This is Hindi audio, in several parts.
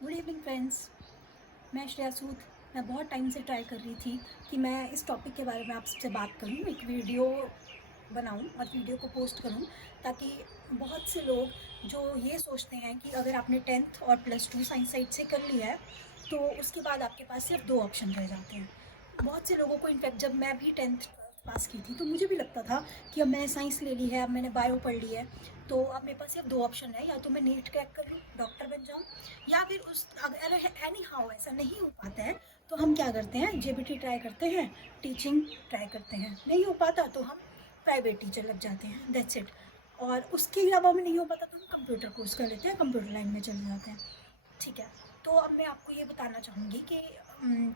Good evening friends. मैं श्रेया सूद। मैं बहुत टाइम से ट्राई कर रही थी कि मैं इस टॉपिक के बारे में आपसे बात करूं, एक वीडियो बनाऊं और वीडियो को पोस्ट करूं, ताकि बहुत से लोग जो ये सोचते हैं कि अगर आपने 10th और +2 साइंस साइड से कर लिया है तो उसके बाद आपके पास सिर्फ 2 ऑप्शन रह जाते हैं। बहुत से लोगों को, इनफैक्ट जब मैं भी 10th पास की थी तो मुझे भी लगता था कि अब मैंने साइंस ले ली है, अब मैंने बायो पढ़ ली है, तो अब मेरे पास सिर्फ 2 ऑप्शन है, या तो मैं नीट क्रैक कर लूँ, डॉक्टर बन जाऊँ, या फिर उस अगर एनी हाउ ऐसा नहीं हो पाता है तो हम क्या करते हैं, जेबीटी ट्राई करते हैं, टीचिंग ट्राई करते हैं। नहीं हो पाता तो हम प्राइवेट टीचर लग जाते हैं, दैट्स इट। और उसके अलावा में नहीं हो पाता तो हम कंप्यूटर कोर्स कर लेते हैं, कंप्यूटर लाइन में चले जाते हैं। ठीक है। तो अब मैं आपको ये बताना चाहूँगी कि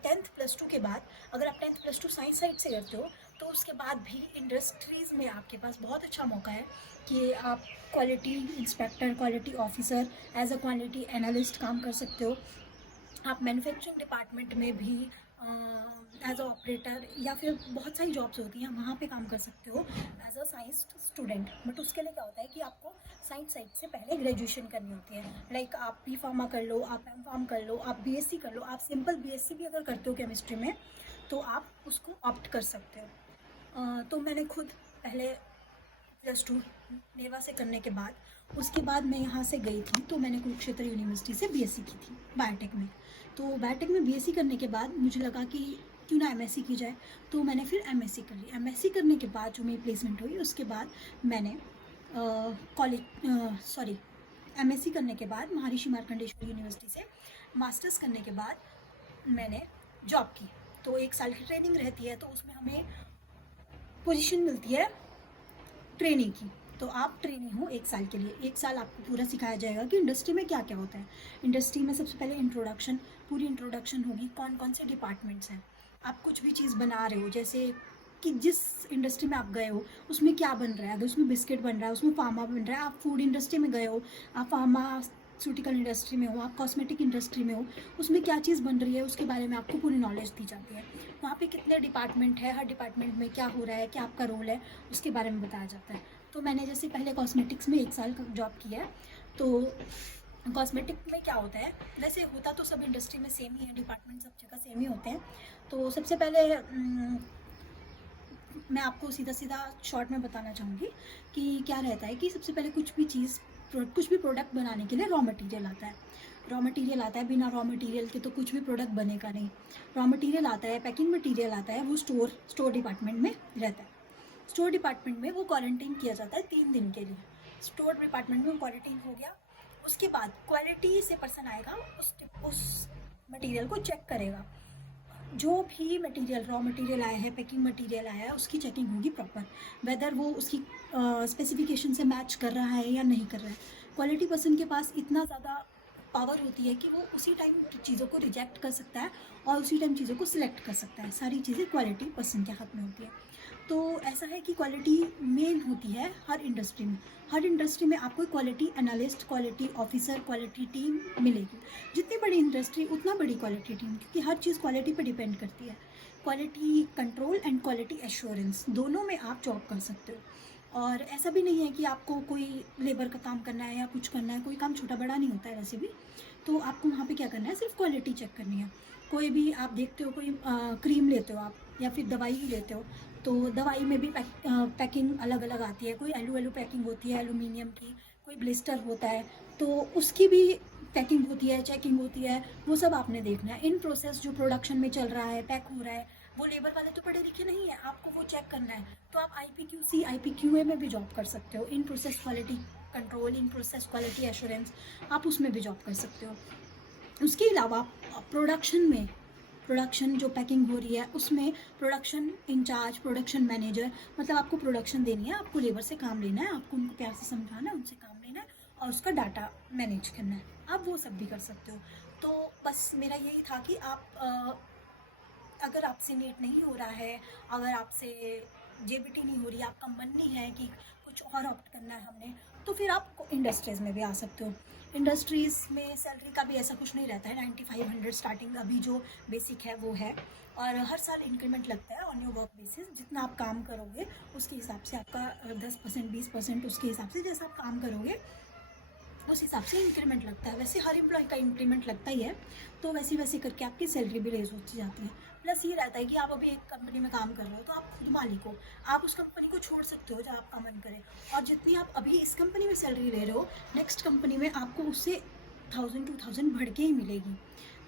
10th+2 के बाद, अगर आप 10th+2 साइंस साइड से करते हो तो उसके बाद भी इंडस्ट्रीज़ में आपके पास बहुत अच्छा मौका है कि आप quality inspector, quality officer, as a quality analyst काम कर सकते हो। आप मैन्युफैक्चरिंग डिपार्टमेंट में भी एज अ ऑपरेटर, या फिर बहुत सारी जॉब्स होती हैं वहाँ पे काम कर सकते हो as a science student. But उसके लिए क्या होता है कि आपको साइंस साइड से पहले ग्रेजुएशन करनी होती है। लाइक आप बी फार्मा कर लो, आप एम फार्म कर लो, आप बीएससी कर लो, आप सिंपल बीएससी भी अगर करते हो केमिस्ट्री में तो आप उसको ऑप्ट कर सकते हो। तो मैंने खुद पहले +2 नेवा से करने के बाद, उसके बाद मैं यहाँ से गई थी तो मैंने कुरुक्षेत्र यूनिवर्सिटी से बीएससी की थी बायोटेक में। तो बायोटेक में बीएससी करने के बाद मुझे लगा कि क्यों ना एमएससी की जाए, तो मैंने फिर एमएससी कर ली। एमएससी करने के बाद जो मेरी प्लेसमेंट हुई उसके बाद मैंने एमएससी करने के बाद महर्षि मार्कंडेश्वर यूनिवर्सिटी से मास्टर्स करने के बाद मैंने जॉब की। तो 1 साल की ट्रेनिंग रहती है, तो उसमें हमें पोजीशन मिलती है ट्रेनिंग की। तो आप ट्रेनी हो 1 साल के लिए। 1 साल आपको पूरा सिखाया जाएगा कि इंडस्ट्री में क्या क्या होता है। इंडस्ट्री में सबसे पहले इंट्रोडक्शन, पूरी इंट्रोडक्शन होगी, कौन कौन से डिपार्टमेंट्स हैं। आप कुछ भी चीज़ बना रहे हो, जैसे कि जिस इंडस्ट्री में आप गए हो उसमें क्या बन रहा है। अगर उसमें बिस्किट बन रहा है, उसमें फार्मा बन रहा है, आप फूड इंडस्ट्री में गए हो, आप फार्मास्यूटिकल इंडस्ट्री में हो, आप कॉस्मेटिक इंडस्ट्री में हो, उसमें क्या चीज़ बन रही है उसके बारे में आपको पूरी नॉलेज दी जाती है। वहाँ पे कितने डिपार्टमेंट है, हर डिपार्टमेंट में क्या हो रहा है, क्या आपका रोल है, उसके बारे में बताया जाता है। तो मैंने जैसे पहले कॉस्मेटिक्स में 1 साल का जॉब किया है। तो कॉस्मेटिक में क्या होता है, वैसे होता तो सब इंडस्ट्री में सेम ही है, डिपार्टमेंट सब जगह सेम ही होते हैं। तो सबसे पहले मैं आपको सीधा सीधा शॉर्ट में बताना चाहूँगी कि क्या रहता है कि सबसे पहले कुछ भी प्रोडक्ट बनाने के लिए रॉ मटेरियल आता है। रॉ मटेरियल आता है, बिना रॉ मटेरियल के तो कुछ भी प्रोडक्ट बनेगा नहीं। रॉ मटेरियल आता है, पैकिंग मटेरियल आता है, वो स्टोर डिपार्टमेंट में रहता है। स्टोर डिपार्टमेंट में वो क्वारंटीन किया जाता है 3 दिन के लिए। स्टोर डिपार्टमेंट में क्वारंटीन हो गया, उसके बाद क्वालिटी से पर्सन आएगा, उस मटेरियल को चेक करेगा। जो भी मटेरियल, रॉ मटेरियल आया है, पैकिंग मटेरियल आया है, उसकी चेकिंग होगी प्रॉपर, वेदर वो उसकी स्पेसिफिकेशन से मैच कर रहा है या नहीं कर रहा है। क्वालिटी पर्सन के पास इतना ज़्यादा पावर होती है कि वो उसी टाइम चीज़ों को रिजेक्ट कर सकता है और उसी टाइम चीज़ों को सिलेक्ट कर सकता है। सारी चीज़ें क्वालिटी पर्सन के हाथ में होती है। तो ऐसा है कि क्वालिटी मेन होती है हर इंडस्ट्री में। हर इंडस्ट्री में आपको quality analyst, quality officer, quality team मिलेगी। जितनी बड़ी इंडस्ट्री उतना बड़ी क्वालिटी टीम, क्योंकि हर चीज़ क्वालिटी पे डिपेंड करती है। Quality control and quality assurance दोनों में आप जॉब कर सकते हो। और ऐसा भी नहीं है कि आपको कोई लेबर का काम करना है या कुछ करना है, कोई काम छोटा बड़ा नहीं होता है वैसे भी। तो आपको वहाँ पे क्या करना है, सिर्फ क्वालिटी चेक करनी है। कोई भी आप देखते हो, कोई क्रीम लेते हो आप, या फिर दवाई ही लेते हो, तो दवाई में भी पैकिंग अलग अलग आती है। कोई एलू पैकिंग होती है एलुमिनियम की, कोई ब्लिस्टर होता है, तो उसकी भी पैकिंग होती है, चेकिंग होती है। वो सब आपने देखना है। इन प्रोसेस जो प्रोडक्शन में चल रहा है, पैक हो रहा है, वो लेबर वाले तो पढ़े लिखे नहीं है, आपको वो चेक करना है। तो आप IPQC IPQA में भी जॉब कर सकते हो, in process quality control, in process quality assurance, आप उसमें भी जॉब कर सकते हो। उसके अलावा प्रोडक्शन जो पैकिंग हो रही है उसमें प्रोडक्शन इंचार्ज, प्रोडक्शन मैनेजर, मतलब आपको प्रोडक्शन देनी है, आपको लेबर से काम लेना है, आपको उनको प्यार से समझाना है, उनसे काम लेना है और उसका डाटा मैनेज करना है। आप वो सब भी कर सकते हो। तो बस मेरा यही था कि आप अगर आपसे नीट नहीं हो रहा है, अगर आपसे जेबीटी नहीं हो रही, आपका मन नहीं है कि कुछ और ऑप्ट करना है हमने, तो फिर आप इंडस्ट्रीज़ में भी आ सकते हो। इंडस्ट्रीज़ में सैलरी का भी ऐसा कुछ नहीं रहता है, 9500 स्टार्टिंग अभी जो बेसिक है वो है। और हर साल इंक्रीमेंट लगता है ऑन योर वर्क बेसिस। जितना आप काम करोगे उसके हिसाब से आपका 10% 20% उसके हिसाब से जैसा आप काम करोगे उस हिसाब से इंक्रीमेंट लगता है। वैसे हर एम्प्लॉय का इंक्रीमेंट लगता ही है, तो वैसे वैसे करके आपकी सैलरी भी रेज होती जाती है। प्लस ये रहता है कि आप अभी एक कंपनी में काम कर रहे हो तो आप खुद मालिक हो, आप उस कंपनी को छोड़ सकते हो जब आपका मन करे, और जितनी आप अभी इस कंपनी में सैलरी ले रहे हो, नेक्स्ट कंपनी में आपको उससे 1000-2000 बढ़ के ही मिलेगी,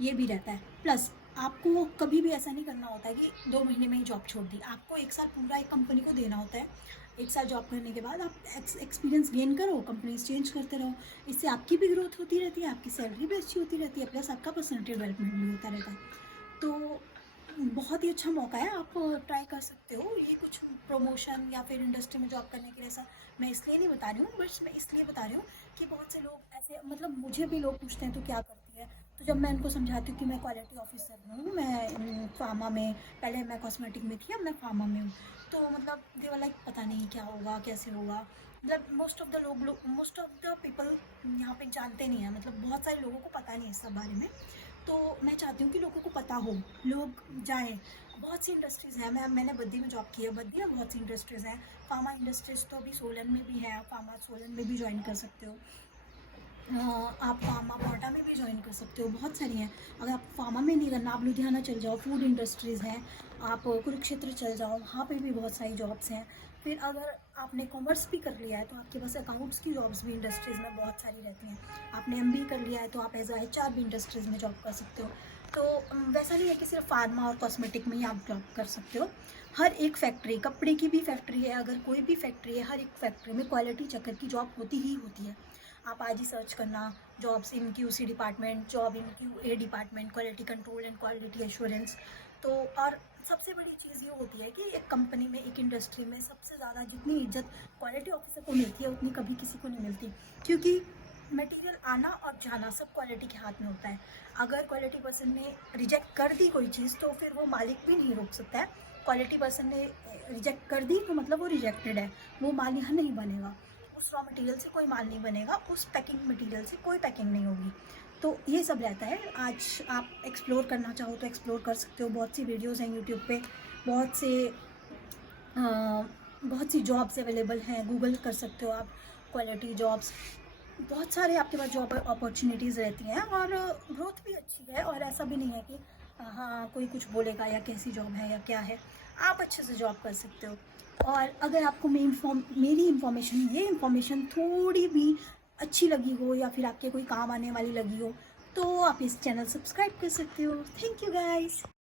ये भी रहता है। प्लस आपको कभी भी ऐसा नहीं करना होता है कि 2 महीने में ही जॉब छोड़ दी, आपको 1 साल पूरा एक कंपनी को देना होता है। 1 साल जॉब करने के बाद आप एक्सपीरियंस गेन करो, कंपनीज चेंज करते रहो, इससे आपकी भी ग्रोथ होती रहती है, आपकी सैलरी भी अच्छी होती रहती है, प्लस आपका पर्सनैलिटी डेवलपमेंट भी होता रहता है। तो बहुत ही अच्छा मौका है, आप ट्राई कर सकते हो। ये कुछ प्रमोशन या फिर इंडस्ट्री में जॉब करने के लिए ऐसा मैं इसलिए नहीं बता रही हूँ, बस मैं इसलिए बता रही हूँ कि बहुत से लोग ऐसे, मतलब मुझे भी लोग पूछते हैं तो क्या करती है, तो जब मैं उनको समझाती हूँ कि मैं क्वालिटी ऑफिसर हूँ, मैं फार्मा में, पहले मैं कॉस्मेटिक में थी, अब मैं फार्मा में हूँ, तो मतलब दे वर लाइक पता नहीं क्या होगा कैसे होगा। मतलब मोस्ट ऑफ द पीपल यहाँ पे जानते नहीं है, मतलब बहुत सारे लोगों को पता नहीं है इस सब बारे में। तो मैं चाहती हूँ कि लोगों को पता हो, लोग जाएँ। बहुत सी इंडस्ट्रीज़ हैं, मैंने बद्दी में जॉब की है, बद्दी में बहुत सी इंडस्ट्रीज़ हैं। फार्मा इंडस्ट्रीज़ तो अभी सोलन में भी है, आप फार्मा सोलन में भी ज्वाइन कर सकते हो। आप फार्मा पोर्टा में भी ज्वाइन कर सकते हो, बहुत सारी हैं। अगर आप फार्मा में नहीं करना, आप लुधियाना चल जाओ, फूड इंडस्ट्रीज़ हैं, आप कुरुक्षेत्र चल जाओ, वहाँ पे भी बहुत सारी जॉब्स हैं। फिर अगर आपने कॉमर्स भी कर लिया है तो आपके पास अकाउंट्स की जॉब्स भी इंडस्ट्रीज़ में बहुत सारी रहती हैं। आपने एमबीए कर लिया है तो आप एज अ एचआर भी इंडस्ट्रीज़ में जॉब कर सकते हो। तो वैसा नहीं है कि सिर्फ फार्मा और कॉस्मेटिक में ही आप जॉब कर सकते हो। हर एक फैक्ट्री, कपड़े की भी फैक्ट्री है, अगर कोई भी फैक्ट्री है, हर एक फैक्ट्री में क्वालिटी चेकर की जॉब होती ही होती है। आप आज ही सर्च करना, jobs in QC department, job in QA department, quality control and quality assurance. तो और सबसे बड़ी चीज़ ये होती है कि एक कंपनी में, एक इंडस्ट्री में सबसे ज़्यादा जितनी इज्जत क्वालिटी ऑफिसर को मिलती है उतनी कभी किसी को नहीं मिलती, क्योंकि मटेरियल आना और जाना सब क्वालिटी के हाथ में होता है। अगर क्वालिटी पर्सन ने रिजेक्ट कर दी कोई चीज़ तो फिर वो मालिक भी नहीं रोक सकता है। क्वालिटी पर्सन ने रिजेक्ट कर दी तो मतलब वो रिजेक्टेड है, वो माल यहाँ नहीं बनेगा, उस रॉ मटेरियल से कोई माल नहीं बनेगा, उस पैकिंग मटेरियल से कोई पैकिंग नहीं होगी। तो ये सब रहता है। आज आप एक्सप्लोर करना चाहो तो एक्सप्लोर कर सकते हो, बहुत सी वीडियोज़ हैं यूट्यूब पे, बहुत से बहुत सी जॉब्स अवेलेबल हैं, गूगल कर सकते हो आप क्वालिटी जॉब्स, बहुत सारे आपके पास जॉब अपॉर्चुनिटीज़ रहती हैं, और ग्रोथ भी अच्छी है। और ऐसा भी नहीं है कि हाँ कोई कुछ बोलेगा या कैसी जॉब है या क्या है, आप अच्छे से जॉब कर सकते हो। और अगर आपको मेरी इन्फॉर्मेशन थोड़ी भी अच्छी लगी हो या फिर आपके कोई काम आने वाली लगी हो तो आप इस चैनल सब्सक्राइब कर सकते हो। Thank you guys.